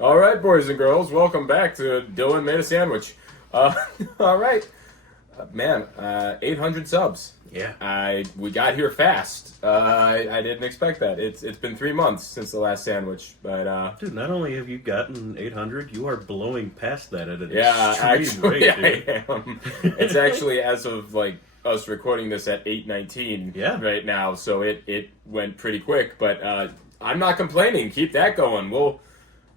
All right, boys and girls, welcome back to Dylan Made a Sandwich. Uh, all right, man, 800 subs. Yeah. We got here fast. I didn't expect that. It's been 3 months since the last sandwich, but Dude, not only have you gotten 800, you are blowing past that at an yeah, extreme actually, rate, dude. I am. It's actually as of like us recording this at 8:19 Yeah. right now, so it went pretty quick. But I'm not complaining. Keep that going.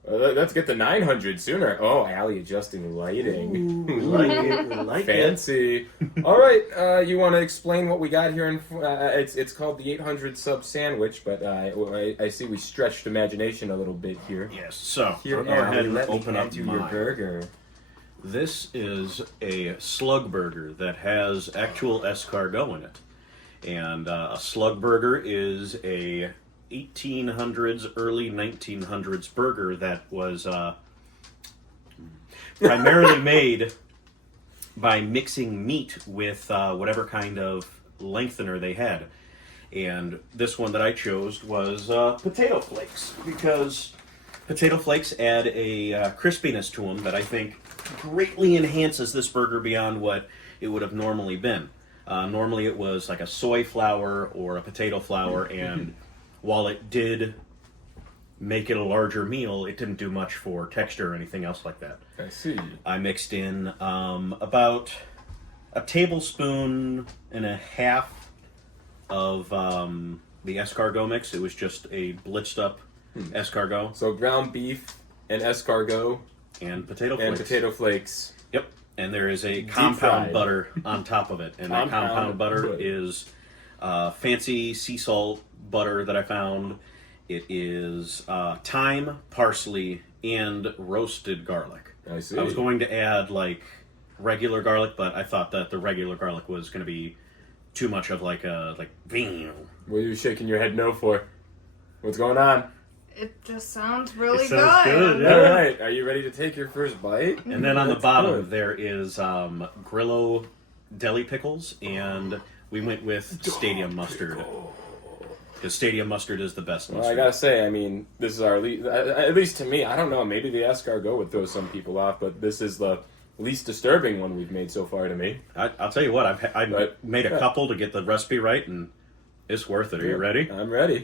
Let's get to 900 sooner. Oh, Allie adjusting lighting. We like it. We like Fancy. All right, you want to explain what we got here? It's called the 800 sub sandwich, but I see we stretched imagination a little bit here. Yes. So, Here, I'll go ahead Allie, and let me open up hand you your mine. burger. This is a slug burger that has actual escargot in it. And a slug burger is a 1800s, early 1900s burger that was primarily made by mixing meat with whatever kind of lengthener they had. And this one that I chose was potato flakes, because potato flakes add a crispiness to them that I think greatly enhances this burger beyond what it would have normally been. Normally it was like a soy flour or a potato flour, and while it did make it a larger meal, it didn't do much for texture or anything else like that. I see. I mixed in about a tablespoon and a half of the escargot mix. It was just a blitzed up escargot So ground beef and escargot and potato and flakes. potato flakes. Yep. And there is a Deep compound fried. butter on top of it. And that Compound compound butter butter. is fancy sea salt butter that I found. It is thyme, parsley, and roasted garlic. I see. I was going to add like regular garlic, but I thought that the regular garlic was going to be too much of like a What are you shaking your head no for? What's going on? It just sounds really It sounds good, All yeah. right, are you ready to take your first bite? And then on the That's bottom good. there is Grillo deli pickles, and we went with stadium mustard. Because stadium mustard is the best Well, mustard. I gotta say, I mean, this is our at least to me. I don't know. Maybe the escargot would throw some people off, but this is the least disturbing one we've made so far to me. I'll tell you what, I've But- made a couple to get the recipe right, and it's worth it. Are you ready? I'm ready.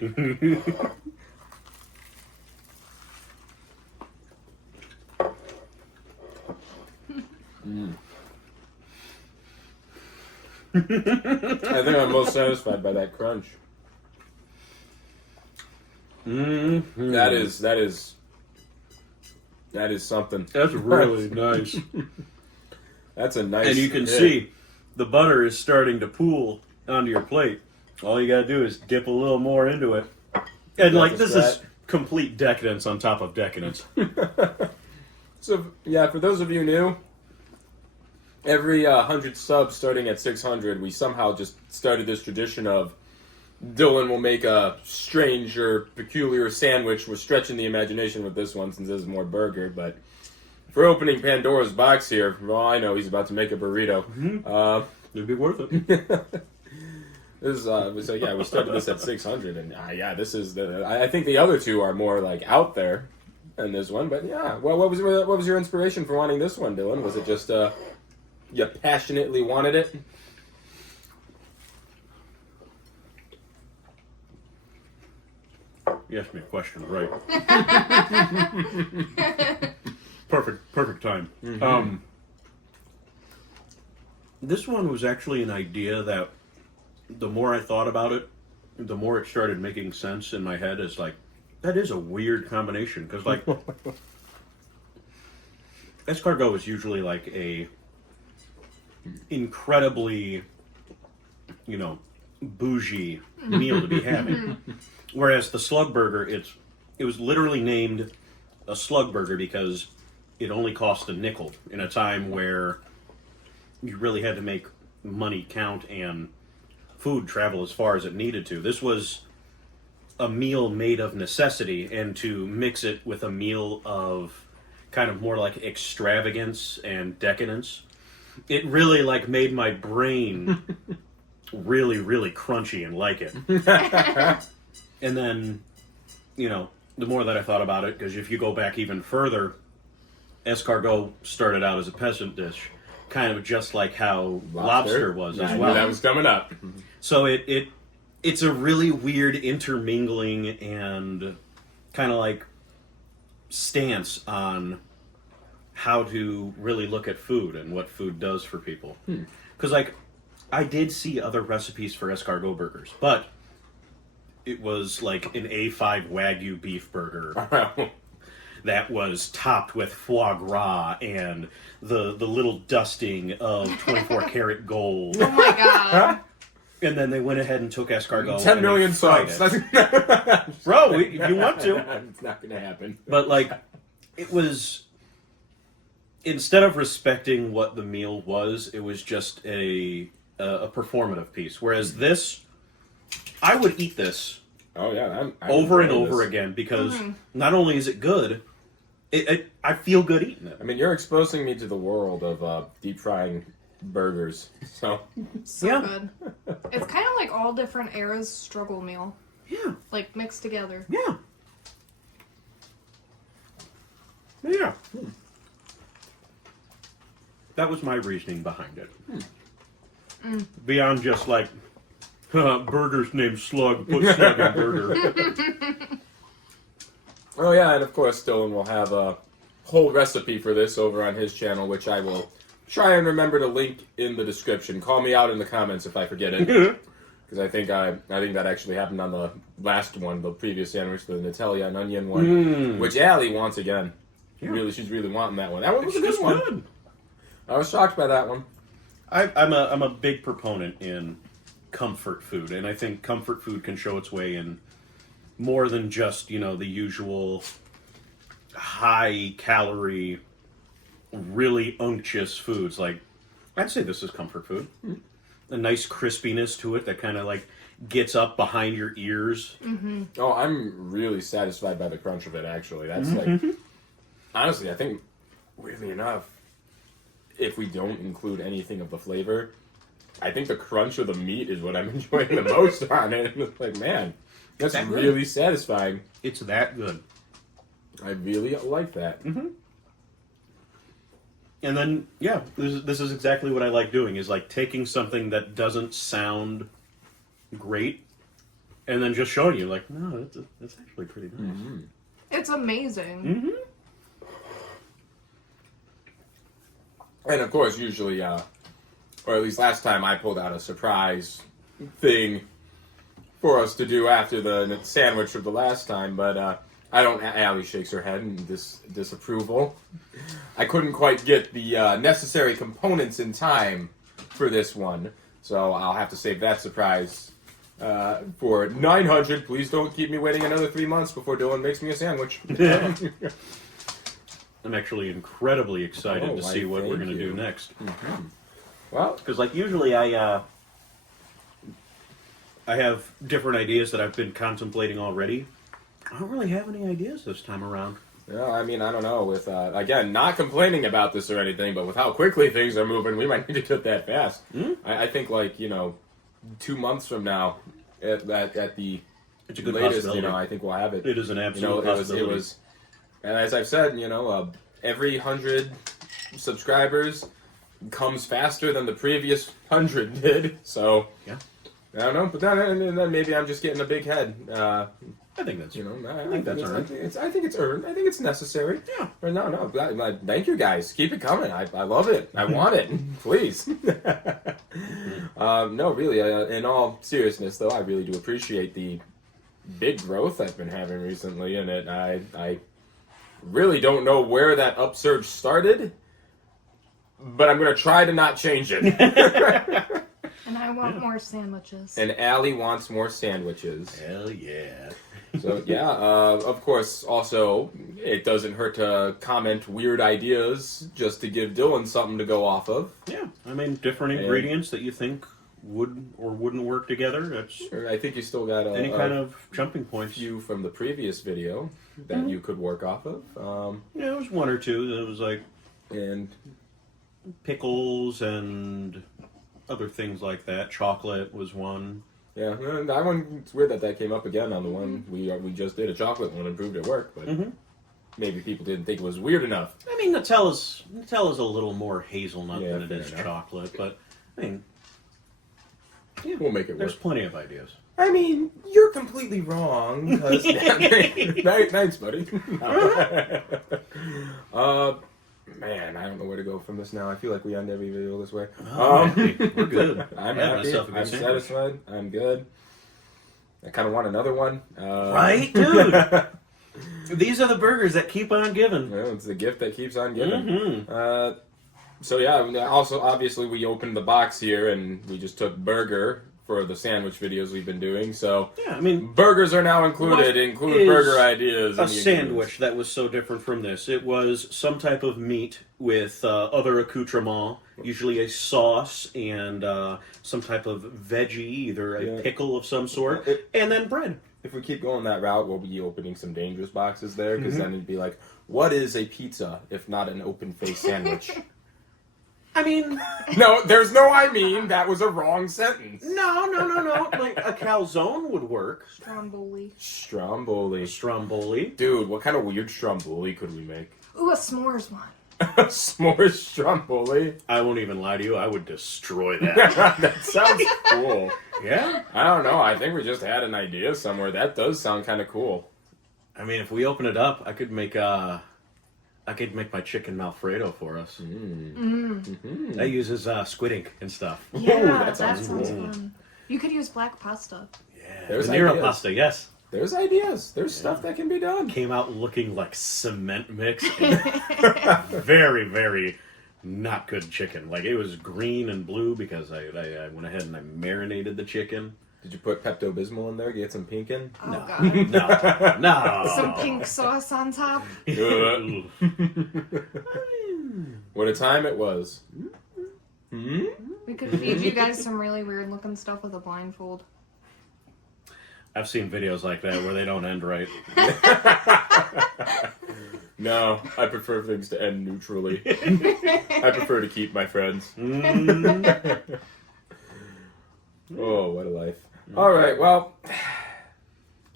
I think I'm most satisfied by that crunch. Mm-hmm. That is something. That's really nice. That's a nice. And you can hit. see the butter is starting to pool onto your plate. All you gotta do is dip a little more into it. And like, this is complete decadence on top of decadence. So yeah, for those of you new, every 100 subs starting at 600, we somehow just started this tradition of Dylan will make a strange or peculiar sandwich. We're stretching the imagination with this one since this is more burger, but for opening Pandora's box here, well, I know he's about to make a burrito. It'd be worth it. This is so yeah, we started this at 600, and yeah, this is I think the other two are more like out there than this one, but yeah. Well, what was your inspiration for wanting this one, Dylan? Was it just you passionately wanted it? You asked me a question, right? Perfect time. This one was actually an idea that the more I thought about it, the more it started making sense in my head. As like, that is a weird combination, because like escargot is usually like a incredibly, bougie meal to be having. Whereas the slug burger, it was literally named a slug burger because it only cost a nickel in a time where you really had to make money count and food travel as far as it needed to. This was a meal made of necessity, and to mix it with a meal of kind of more like extravagance and decadence, it really like made my brain really, really crunchy and like it. And then, the more that I thought about it, because if you go back even further, escargot started out as a peasant dish, kind of just like how lobster was as I knew well. that was coming up. So it's a really weird intermingling and kind of like stance on how to really look at food and what food does for people. Because like I did see other recipes for escargot burgers, but it was like an A5 Wagyu beef burger that was topped with foie gras and the little dusting of 24 karat gold. Oh my god. And then they went ahead and took escargot. 10 million and they fried subs. it. Bro, if you want to. It's not going to happen. But like, it was, instead of respecting what the meal was, it was just a performative piece. Whereas this, I would eat this Oh, yeah. I'm over and enjoying over this. again because not only is it good, I feel good eating it. I mean, you're exposing me to the world of deep frying burgers. So, So Yeah. good. It's kind of like all different eras struggle meal. Yeah, Like mixed together. yeah. Yeah. That was my reasoning behind it. Beyond just like, burgers named Slug, put Slug in burger. oh yeah, and of course, Dylan will have a whole recipe for this over on his channel, which I will try and remember to link in the description. Call me out in the comments if I forget it, because I think that actually happened on the last one, the previous sandwich, the Nutella and onion one, which Allie wants again. Yeah. She's really wanting that one. That one was a It's good one. good. I was shocked by that one. I'm a big proponent in comfort food, and I think comfort food can show its way in more than just, the usual high calorie, really unctuous foods. Like, I'd say this is comfort food. A nice crispiness to it that kind of like gets up behind your ears. Oh, I'm really satisfied by the crunch of it, actually. That's like, honestly, I think, weirdly enough, if we don't include anything of the flavor, I think the crunch of the meat is what I'm enjoying the most on it. It's like, man, that's that good? really satisfying. It's that good. I really like that. And then, yeah, this is exactly what I like doing, is like taking something that doesn't sound great and then just showing you, like, no, that's actually pretty nice. It's amazing. And of course, usually, or at least last time, I pulled out a surprise thing for us to do after the sandwich of the last time, but I don't. Allie shakes her head in disapproval. I couldn't quite get the necessary components in time for this one, so I'll have to save that surprise for 900. Please don't keep me waiting another 3 months before Dylan makes me a sandwich. I'm actually incredibly excited to see what we're going to do next. Well, Because, like, usually I have different ideas that I've been contemplating already. I don't really have any ideas this time around. yeah, I mean, I don't know. With again, not complaining about this or anything, but with how quickly things are moving, we might need to get that fast. I think, like 2 months from now, at the It's a good latest, possibility. I think we'll have it. It is an absolute possibility. It was, and as I've said, every 100 subscribers comes faster than the previous 100 did. So Yeah. I don't know, but then maybe I'm just getting a big head. I think that's I think that's earned. I think it's earned. I think it's necessary. Yeah. Or no. Thank you guys. Keep it coming. I love it. I want it. Please. No, really. In all seriousness, though, I really do appreciate the big growth I've been having recently in it. I really don't know where that upsurge started, but I'm going to try to not change it. And I want more sandwiches. And Allie wants more sandwiches. Hell yeah. So, yeah, of course, also, it doesn't hurt to comment weird ideas just to give Dylan something to go off of. Yeah. I mean, different ingredients that you think would or wouldn't work together. That's I think you still got any kind of jumping points. few from the previous video that you could work off of. Yeah, it was one or two. That was like And pickles and other things like that. Chocolate was one. Yeah, that one. It's weird that came up again on the one we just did, a chocolate one, and proved it worked. But maybe people didn't think it was weird enough. I mean, Nutella's a little more hazelnut Yeah, than it fair is enough. chocolate, but I mean, We'll make it there's work. plenty of ideas. I mean, you're completely wrong. Thanks, buddy. Man, I don't know where to go from this now. I feel like we end every video this way. We're good. I'm Yeah, happy. myself a good I'm sandwich. satisfied. I'm good. I kind of want another one. Right, dude? These are the burgers that keep on giving. Well, it's the gift that keeps on giving. Mm-hmm. So yeah, also obviously we opened the box here and we just took burger for the sandwich videos we've been doing. So Yeah, I mean, burgers are now included. What Include is burger ideas. a in the sandwich that was so different from this. It was some type of meat with other accoutrement, usually a sauce and some type of veggie, either a pickle of some sort, and then bread. If we keep going that route, we'll be opening some dangerous boxes there, because then it'd be like, what is a pizza if not an open-faced sandwich? I mean, No, there's no I mean. That was a wrong sentence. no. Like, a calzone would work. Stromboli. Stromboli. Stromboli. Dude, what kind of weird stromboli could we make? Ooh, a s'mores one. S'mores stromboli? I won't even lie to you, I would destroy that. That sounds cool. Yeah? I don't know. I think we just had an idea somewhere. That does sound kind of cool. I mean, if we open it up, I could make my chicken Alfredo for us. That uses squid ink and stuff. Yeah, that that sounds sounds cool. fun. You could use black pasta. Yeah, There's Venera ideas. pasta, yes. There's ideas. There's stuff that can be done. Came out looking like cement mix. And very, very not good chicken. Like, it was green and blue because I went ahead and I marinated the chicken. Did you put Pepto-Bismol in there? Get some pink in? Oh, No. God. No. Some pink sauce on top. Good. What a time it was. We could feed you guys some really weird looking stuff with a blindfold. I've seen videos like that where they don't end right. No, I prefer things to end neutrally. I prefer to keep my friends. Oh, what a life. All right, well,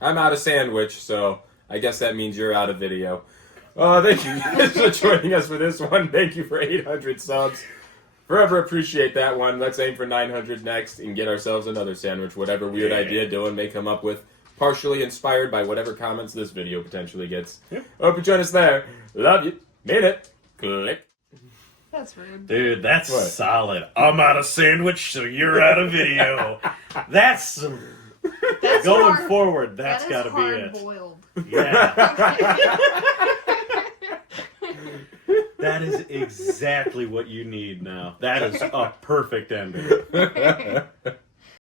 I'm out of sandwich, so I guess that means you're out of video. Thank you guys for joining us for this one. Thank you for 800 subs. Forever appreciate that one. Let's aim for 900 next and get ourselves another sandwich. Whatever weird idea Dylan may come up with, partially inspired by whatever comments this video potentially gets. Hope you join us there. Love you. Made it. Click. That's rude. Dude, that's What? solid. I'm out of sandwich, so you're out of video. That's some... That's Going hard- forward, that's that got is to be it. hard-boiled. Yeah. That is exactly what you need now. That is a perfect ending.